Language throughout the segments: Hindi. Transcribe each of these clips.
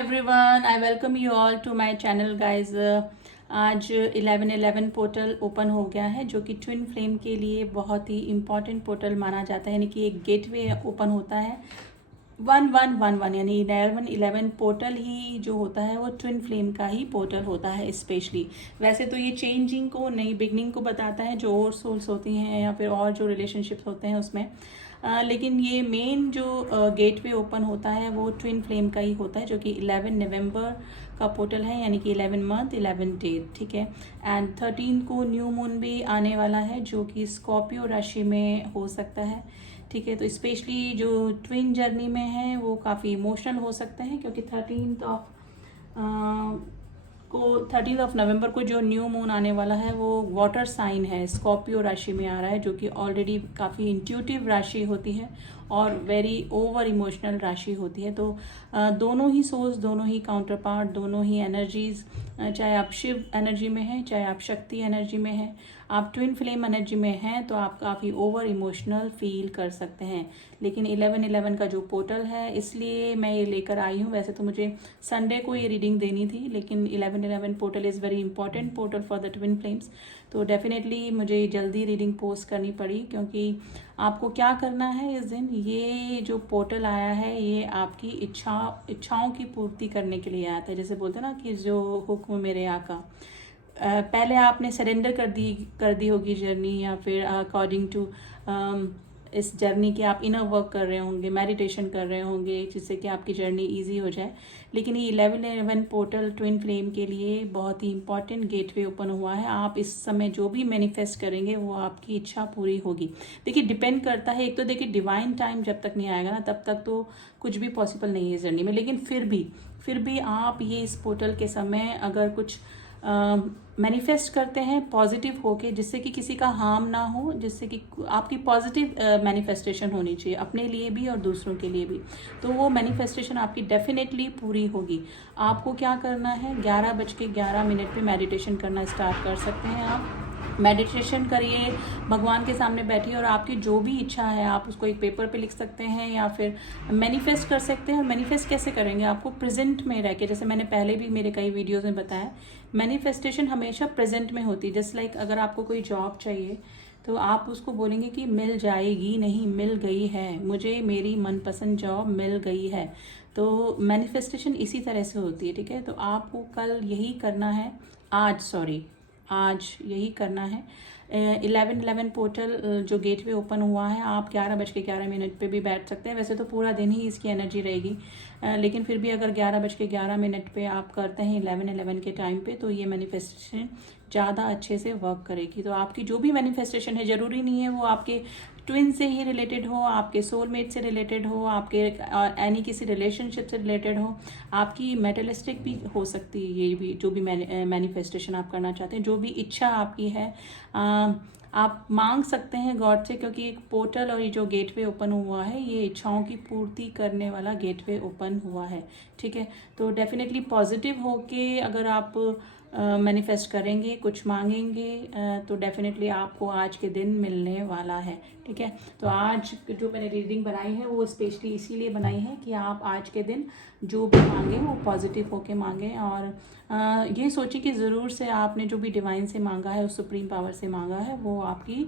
Everyone, I welcome you all to my channel guys. आज 11/11 पोर्टल ओपन हो गया है, जो कि ट्विन फ्लेम के लिए बहुत ही इम्पॉर्टेंट पोर्टल माना जाता है। यानी कि एक गेटवे ओपन होता है 1111, यानी 11/11 पोर्टल ही जो होता है वो ट्विन फ्लेम का ही पोर्टल होता है स्पेशली। वैसे तो ये चेंजिंग को, नई बिगनिंग को बताता है, जो और सोल्स होती हैं या फिर और जो रिलेशनशिप्स होते हैं उसमें। लेकिन ये मेन जो गेटवे ओपन होता है वो ट्विन फ्लेम का ही होता है, जो कि 11 नवंबर का पोर्टल है, यानी कि 11 मंथ 11 डे। ठीक है। एंड 13 को न्यू मून भी आने वाला है, जो कि स्कॉर्पियो राशि में हो सकता है। ठीक है। तो स्पेशली जो ट्विन जर्नी में है वो काफ़ी इमोशनल हो सकते हैं, क्योंकि 13 ऑफ नवंबर को जो न्यू मून आने वाला है वो वाटर साइन है, स्कॉर्पियो राशि में आ रहा है, जो कि ऑलरेडी काफ़ी इंट्यूटिव राशि होती है और वेरी ओवर इमोशनल राशि होती है। तो दोनों ही सोर्स, दोनों ही काउंटर पार्ट, दोनों ही एनर्जीज, चाहे आप शिव एनर्जी में हैं, चाहे आप शक्ति एनर्जी में हैं, आप ट्विन फ्लेम एनर्जी में हैं, तो आप काफ़ी ओवर इमोशनल फील कर सकते हैं। लेकिन 11/11 का जो पोर्टल है, इसलिए मैं ये लेकर आई हूँ। वैसे तो मुझे संडे को ये रीडिंग देनी थी, लेकिन 11/11 portal is very important portal for the twin flames. तो डेफिनेटली मुझे जल्दी रीडिंग पोस्ट करनी पड़ी, क्योंकि आपको क्या करना है इस दिन, ये जो पोर्टल आया है ये आपकी इच्छाओं की पूर्ति करने के लिए आया था। जैसे बोलते हैं ना कि जो हुक्म मेरे आका, पहले आपने सरेंडर कर दी होगी जर्नी, या फिर अकॉर्डिंग टू इस जर्नी के आप इनर वर्क कर रहे होंगे, मेडिटेशन कर रहे होंगे, जिससे कि आपकी जर्नी इजी हो जाए। लेकिन ये 11/11 पोर्टल ट्विन फ्लेम के लिए बहुत ही इंपॉर्टेंट गेटवे ओपन हुआ है। आप इस समय जो भी मैनिफेस्ट करेंगे वो आपकी इच्छा पूरी होगी। देखिए, डिपेंड करता है, एक तो देखिए डिवाइन टाइम जब तक नहीं आएगा ना, तब तक तो कुछ भी पॉसिबल नहीं है इस जर्नी में। लेकिन फिर भी आप ये इस पोर्टल के समय अगर कुछ मैनिफेस्ट करते हैं पॉजिटिव होके, जिससे कि किसी का हार्म ना हो, जिससे कि आपकी पॉजिटिव मैनिफेस्टेशन होनी चाहिए अपने लिए भी और दूसरों के लिए भी, तो वो मैनिफेस्टेशन आपकी डेफिनेटली पूरी होगी। आपको क्या करना है, 11:11 पे मेडिटेशन करना स्टार्ट कर सकते हैं। आप मेडिटेशन करिए, भगवान के सामने बैठिए, और आपकी जो भी इच्छा है आप उसको एक पेपर पे लिख सकते हैं या फिर मैनिफेस्ट कर सकते हैं। और मैनिफेस्ट कैसे करेंगे, आपको प्रेजेंट में रह के, जैसे मैंने पहले भी मेरे कई वीडियोस में बताया, मैनिफेस्टेशन हमेशा प्रेजेंट में होती है। जस्ट लाइक अगर आपको कोई जॉब चाहिए तो आप उसको बोलेंगे कि मिल जाएगी, नहीं मिल गई है, मुझे मेरी मनपसंद जॉब मिल गई है। तो मैनिफेस्टेशन इसी तरह से होती है। ठीक है। तो आपको कल यही करना है, आज यही करना है। 11/11 पोर्टल जो गेटवे ओपन हुआ है, आप 11:11 पे भी बैठ सकते हैं। वैसे तो पूरा दिन ही इसकी एनर्जी रहेगी, लेकिन फिर भी अगर 11:11 पे आप करते हैं 11/11 के टाइम पे, तो ये मैनिफेस्टेशन ज़्यादा अच्छे से वर्क करेगी। तो आपकी जो भी मैनिफेस्टेशन है, ज़रूरी नहीं है वो आपके ट्विन से ही रिलेटेड हो, आपके सोलमेट से रिलेटेड हो, आपके एनी किसी रिलेशनशिप से रिलेटेड हो, आपकी मेटलिस्टिक भी हो सकती है। ये भी जो भी मैनिफेस्टेशन आप करना चाहते हैं, जो भी इच्छा आपकी है, आप मांग सकते हैं गॉड से, क्योंकि एक पोर्टल और ये जो गेटवे ओपन हुआ है, ये इच्छाओं की पूर्ति करने वाला गेटवे ओपन हुआ है। ठीक है। तो डेफिनेटली पॉजिटिव होके अगर आप मैनिफेस्ट करेंगे, कुछ मांगेंगे, तो डेफिनेटली आपको आज के दिन मिलने वाला है। ठीक है। तो आज जो मैंने रीडिंग बनाई है वो स्पेशली इसीलिए बनाई है कि आप आज के दिन जो भी मांगें वो पॉजिटिव होके मांगें, और ये सोचें कि ज़रूर से आपने जो भी डिवाइन से मांगा है, उस सुप्रीम पावर से मांगा है, वो आपकी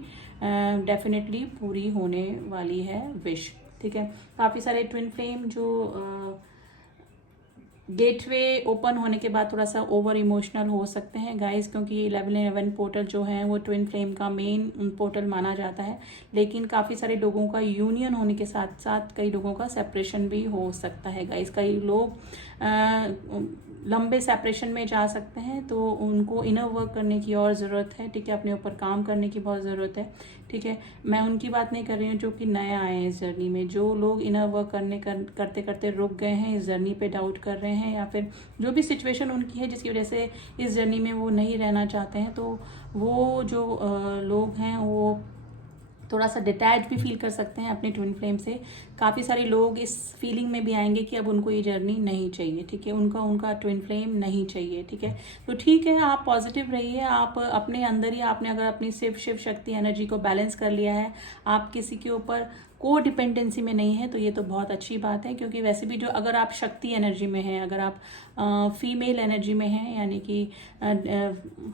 डेफिनेटली पूरी होने वाली है विश। ठीक है। काफ़ी सारे ट्विन फ्लेम जो गेटवे ओपन होने के बाद थोड़ा सा ओवर इमोशनल हो सकते हैं गाइस, क्योंकि 11/11 पोर्टल जो है वो ट्विन फ्लेम का मेन पोर्टल माना जाता है। लेकिन काफ़ी सारे लोगों का यूनियन होने के साथ साथ कई लोगों का सेपरेशन भी हो सकता है गाइस। कई लोग लंबे सेपरेशन में जा सकते हैं, तो उनको इनर वर्क करने की और ज़रूरत है। ठीक है। अपने ऊपर काम करने की बहुत ज़रूरत है। ठीक है। मैं उनकी बात नहीं कर रही हूँ जो कि नए आए हैं इस जर्नी में, जो लोग इनर वर्क करते करते रुक गए हैं, इस जर्नी पे डाउट कर रहे हैं, या फिर जो भी सिचुएशन उनकी है जिसकी वजह से इस जर्नी में वो नहीं रहना चाहते हैं, तो वो जो लोग हैं वो थोड़ा सा डिटैच भी फील कर सकते हैं अपने ट्विन फ्लेम से। काफ़ी सारे लोग इस फीलिंग में भी आएंगे कि अब उनको ये जर्नी नहीं चाहिए। ठीक है। उनका ट्विन फ्लेम नहीं चाहिए। ठीक है। तो ठीक है, आप पॉजिटिव रहिए। आप अपने अंदर ही, आपने अगर अपनी शिव शक्ति एनर्जी को बैलेंस कर लिया है, आप किसी के ऊपर को डिपेंडेंसी में नहीं है, तो ये तो बहुत अच्छी बात है। क्योंकि वैसे भी जो अगर आप शक्ति एनर्जी में हैं, अगर आप फीमेल एनर्जी में हैं, यानी कि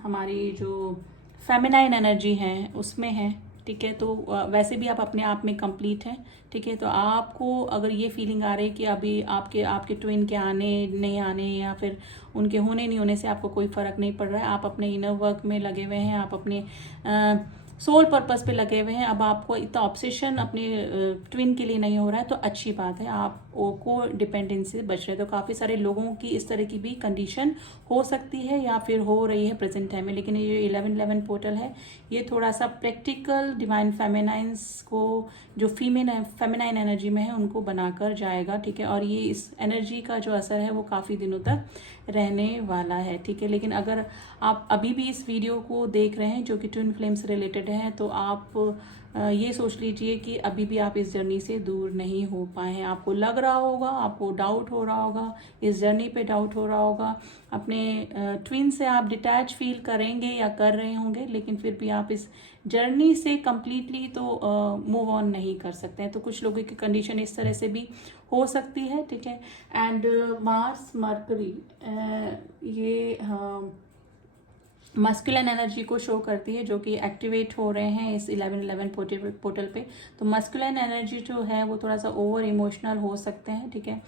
हमारी जो फेमिनाइन एनर्जी है उसमें है, ठीक है, तो वैसे भी आप अपने आप में कंप्लीट हैं, ठीक है। तो आपको अगर ये फीलिंग आ रही है कि अभी आपके आपके ट्विन के आने नहीं आने या फिर उनके होने नहीं होने से आपको कोई फ़र्क नहीं पड़ रहा है, आप अपने इनर वर्क में लगे हुए हैं, आप अपने सोल पर्पस पे लगे हुए हैं, अब आपको इतना ऑब्सेशन अपने ट्विन के लिए नहीं हो रहा है, तो अच्छी बात है, आप को डिपेंडेंसी से बच रहे हैं। तो काफ़ी सारे लोगों की इस तरह की भी कंडीशन हो सकती है या फिर हो रही है प्रेजेंट टाइम में। लेकिन ये 1111 पोर्टल है, ये थोड़ा सा प्रैक्टिकल डिवाइन फेमिनाइंस को, जो फेमिनाइन एनर्जी में है, उनको बनाकर जाएगा, ठीक है। और ये इस एनर्जी का जो असर है वो काफ़ी दिनों तक रहने वाला है, ठीक है। लेकिन अगर आप अभी भी इस वीडियो को देख रहे हैं जो कि ट्विन फ्लेम से रिलेटेड है, तो आप ये सोच लीजिए कि अभी भी आप इस जर्नी से दूर नहीं हो पाए हैं। आपको लग रहा होगा, आपको डाउट हो रहा होगा, इस जर्नी पे डाउट हो रहा होगा, अपने ट्विन से आप डिटैच फील करेंगे या कर रहे होंगे, लेकिन फिर भी आप इस जर्नी से कंप्लीटली तो मूव ऑन नहीं कर सकते हैं। तो कुछ लोगों की कंडीशन इस तरह से भी हो सकती है, ठीक है। एंड मार्स मर्करी ये मस्कुलिन एनर्जी को शो करती है, जो कि एक्टिवेट हो रहे हैं इस 1111 पोर्टल पे। तो मस्कुलिन एनर्जी जो है वो थोड़ा सा ओवर इमोशनल हो सकते हैं, ठीक है।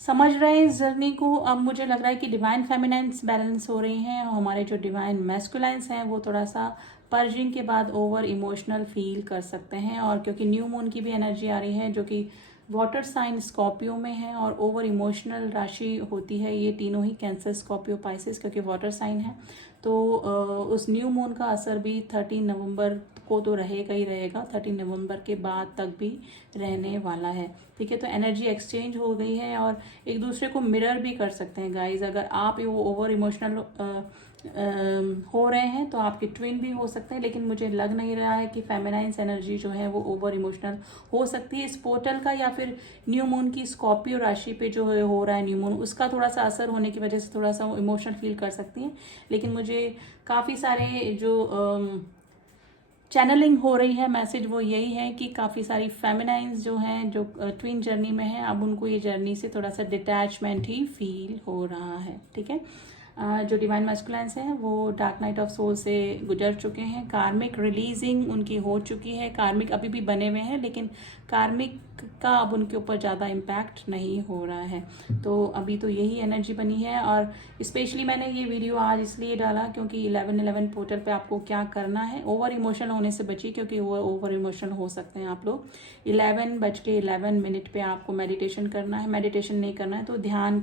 समझ रहे हैं इस जर्नी को। अब मुझे लग रहा है कि डिवाइन फेमिनाइन्स बैलेंस हो रही हैं और हमारे जो डिवाइन मैस्कुलाइंस हैं वो थोड़ा सा पर्जिंग के बाद ओवर इमोशनल फील कर सकते हैं। और क्योंकि न्यू मून की भी एनर्जी आ रही है जो कि वाटर साइन स्कॉर्पियो में है और ओवर इमोशनल राशि होती है, ये तीनों ही कैंसर, स्कॉर्पियो, पाइसिस, क्योंकि वाटर साइन है। तो उस न्यू मून का असर भी 13 नवंबर को तो रहेगा ही रहेगा, 13 नवंबर के बाद तक भी रहने वाला है, ठीक है। तो एनर्जी एक्सचेंज हो गई है और एक दूसरे को मिरर भी कर सकते हैं गाइज। अगर आप वो ओवर इमोशनल हो रहे हैं तो आपके ट्विन भी हो सकते हैं, लेकिन मुझे लग नहीं रहा है कि फेमिनाइन्स एनर्जी जो है वो ओवर इमोशनल हो सकती है। इस पोर्टल का या फिर न्यू मून की स्कॉर्पियो राशि पे जो हो रहा है न्यू मून, उसका थोड़ा सा असर होने की वजह से थोड़ा सा इमोशनल फील कर सकती हैं। लेकिन मुझे काफ़ी सारे जो चैनलिंग हो रही है मैसेज वो यही है कि काफ़ी सारी फेमिनाइंस जो हैं, जो ट्विन जर्नी में हैं, अब उनको ये जर्नी से थोड़ा सा डिटैचमेंट ही फील हो रहा है, ठीक है। जो डिवाइन मैस्कुलाइंस हैं वो डार्क नाइट ऑफ सोल से गुजर चुके हैं, कार्मिक रिलीजिंग उनकी हो चुकी है, कार्मिक अभी भी बने हुए हैं, लेकिन कार्मिक का अब उनके ऊपर ज़्यादा इम्पैक्ट नहीं हो रहा है। तो अभी तो यही एनर्जी बनी है। और स्पेशली मैंने ये वीडियो आज इसलिए डाला क्योंकि 1111 पोर्टल पे आपको क्या करना है, ओवर इमोशनल होने से बचिए, क्योंकि वो ओवर इमोशनल हो सकते हैं आप लोग। 11:11 पे आपको मेडिटेशन करना है, मेडिटेशन नहीं करना है तो ध्यान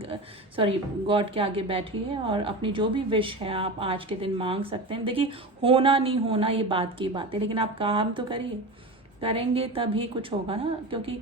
गॉड के आगे बैठिए और अपनी जो भी विश है आप आज के दिन मांग सकते हैं। देखिए, होना नहीं होना ये बात की बात है, लेकिन आप काम तो करिए, करेंगे तभी कुछ होगा ना। क्योंकि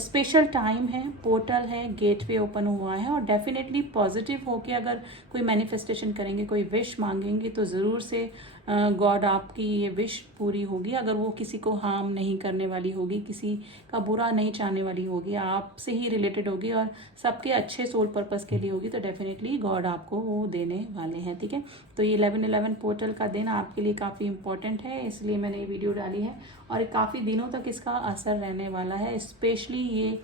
स्पेशल टाइम है, पोर्टल है, गेटवे ओपन हुआ है और डेफिनेटली पॉजिटिव होके अगर कोई मैनिफेस्टेशन करेंगे, कोई विश मांगेंगे तो ज़रूर से गॉड आपकी ये विश पूरी होगी। अगर वो किसी को हार्म नहीं करने वाली होगी, किसी का बुरा नहीं चाहने वाली होगी, आपसे ही रिलेटेड होगी और सबके अच्छे सोल पर्पस के लिए होगी, तो डेफिनेटली गॉड आपको वो देने वाले हैं, ठीक है। तो ये 1111 पोर्टल का दिन आपके लिए काफ़ी इंपॉर्टेंट है, इसलिए मैंने ये वीडियो डाली है और काफ़ी दिनों तक इसका असर रहने वाला है। स्पेशली ये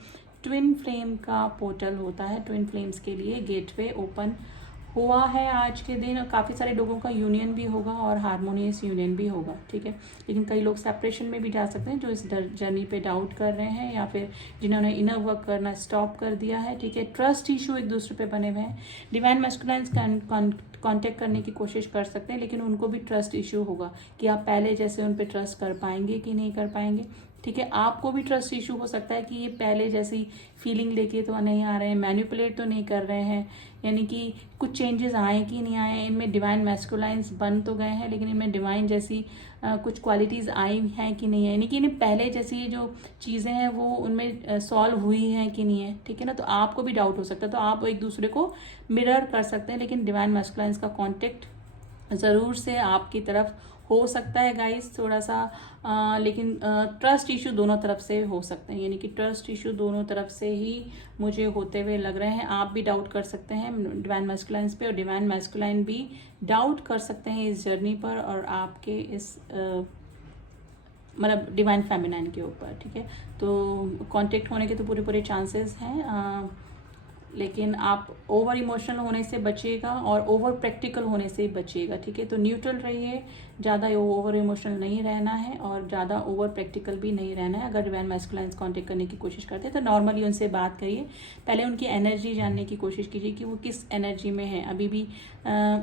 ट्विन फ्लेम का पोर्टल होता है, ट्विन फ्लेम्स के लिए गेटवे ओपन हुआ है आज के दिन और काफ़ी सारे लोगों का यूनियन भी होगा और हारमोनियस यूनियन भी होगा, ठीक है। लेकिन कई लोग सेपरेशन में भी जा सकते हैं जो इस जर्नी पे डाउट कर रहे हैं या फिर जिन्होंने इनर वर्क करना स्टॉप कर दिया है, ठीक है। ट्रस्ट इशू एक दूसरे पे बने हुए हैं, डिवाइन मैस्कुलाइंस कांटेक्ट करने की कोशिश कर सकते हैं, लेकिन उनको भी ट्रस्ट इशू होगा कि आप पहले जैसे उन पे ट्रस्ट कर पाएंगे कि नहीं कर पाएंगे, ठीक है। आपको भी ट्रस्ट इशू हो सकता है कि ये पहले जैसी फीलिंग लेके तो नहीं आ रहे हैं, मैनिपुलेट तो नहीं कर रहे हैं, यानी कि कुछ चेंजेस आए कि नहीं आए, इनमें डिवाइन मैस्कुलाइंस बन तो गए हैं लेकिन इनमें डिवाइन जैसी कुछ क्वालिटीज़ आई हैं कि नहीं है, यानी कि इन्हें पहले जैसी जो चीज़ें हैं वो उनमें सॉल्व हुई हैं कि नहीं है, ठीक है ना। तो आपको भी डाउट हो सकता है, तो आप एक दूसरे को मिरर कर सकते हैं, लेकिन डिवाइन मैस्कुलाइंस का कॉन्टेक्ट ज़रूर से आपकी तरफ हो सकता है गाइस थोड़ा सा, लेकिन ट्रस्ट इशू दोनों तरफ से हो सकते हैं, यानी कि ट्रस्ट इशू दोनों तरफ से ही मुझे होते हुए लग रहे हैं। आप भी डाउट कर सकते हैं डिवाइन मैस्कुलाइंस पे और डिवाइन मैस्कुलाइन भी डाउट कर सकते हैं इस जर्नी पर और आपके इस मतलब डिवाइन फेमिनाइन के ऊपर, ठीक है। तो कांटेक्ट होने के तो पूरे पूरे चांसेस हैं, लेकिन आप ओवर इमोशनल होने से बचिएगा और ओवर प्रैक्टिकल होने से बचिएगा, ठीक है। तो न्यूट्रल रहिए, ज़्यादा ओवर इमोशनल नहीं रहना है और ज़्यादा ओवर प्रैक्टिकल भी नहीं रहना है। अगर डिवाइन मैस्कुलाइन्स कांटेक्ट करने की कोशिश करते हैं तो नॉर्मली उनसे बात करिए, पहले उनकी एनर्जी जानने की कोशिश कीजिए कि वो किस एनर्जी में है अभी भी,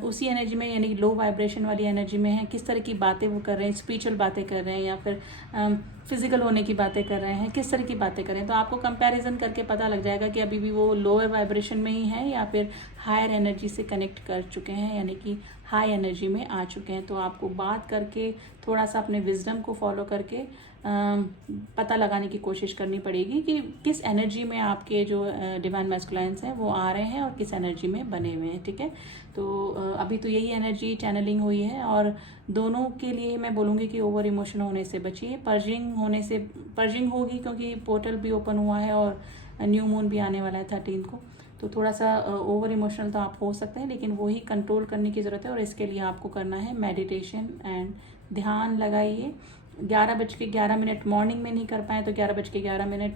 उसी एनर्जी में यानी कि लो वाइब्रेशन वाली एनर्जी में है, किस तरह की बातें वो कर रहे हैं, स्पिरिचुअल बातें कर रहे हैं या फिर फिजिकल होने की बातें कर रहे हैं, किस तरह की बातें कर रहे हैं। तो आपको कंपैरिजन करके पता लग जाएगा कि अभी भी वो लोअर वाइब्रेशन में ही है या फिर हायर एनर्जी से कनेक्ट कर चुके हैं, यानी कि हाई एनर्जी में आ चुके हैं। तो आपको बात करके थोड़ा सा अपने विजडम को फॉलो करके पता लगाने की कोशिश करनी पड़ेगी कि किस एनर्जी में आपके जो डिवाइन मैस्कुलाइन्स हैं वो आ रहे हैं और किस एनर्जी में बने हुए हैं, ठीक है। तो अभी तो यही एनर्जी चैनलिंग हुई है और दोनों के लिए मैं बोलूँगी कि ओवर इमोशनल होने से बचिए। पर्जिंग होगी क्योंकि पोर्टल भी ओपन हुआ है और न्यू मून भी आने वाला है 13 को। तो थोड़ा सा ओवर इमोशनल तो आप हो सकते हैं, लेकिन वही कंट्रोल करने की ज़रूरत है और इसके लिए आपको करना है मेडिटेशन एंड ध्यान लगाइए। 11:11 मॉर्निंग में नहीं कर पाए तो 11:11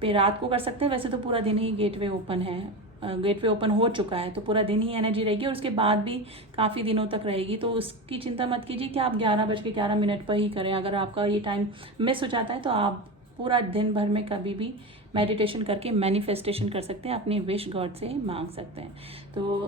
पे रात को कर सकते हैं। वैसे तो पूरा दिन ही गेटवे ओपन है, गेटवे ओपन हो चुका है तो पूरा दिन ही एनर्जी रहेगी और उसके बाद भी काफ़ी दिनों तक रहेगी। तो उसकी चिंता मत कीजिए कि आप 11:11 पर ही करें। अगर आपका ये टाइम मिस हो जाता है तो आप पूरा दिन भर में कभी भी मेडिटेशन करके मैनिफेस्टेशन कर सकते हैं, अपनी विश गॉड से मांग सकते हैं। तो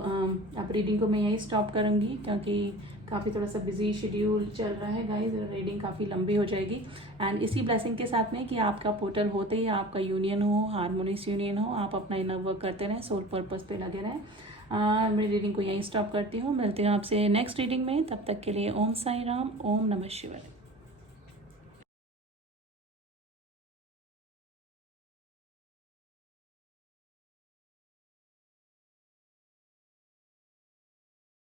अब रीडिंग को मैं यही स्टॉप करूँगी क्योंकि काफ़ी थोड़ा सा बिजी शेड्यूल चल रहा है गाइस, रीडिंग काफ़ी लंबी हो जाएगी। एंड इसी ब्लेसिंग के साथ में कि आपका पोर्टल होते ही आपका यूनियन हो, हारमोनियस यूनियन हो, आप अपना इनर वर्क करते रहें, सोल पर्पस पे लगे रहें। मेरी रीडिंग को यहीं स्टॉप करती हूँ, मिलती हूँ आपसे नेक्स्ट रीडिंग में। तब तक के लिए ओम साई राम, ओम नमः शिवाय।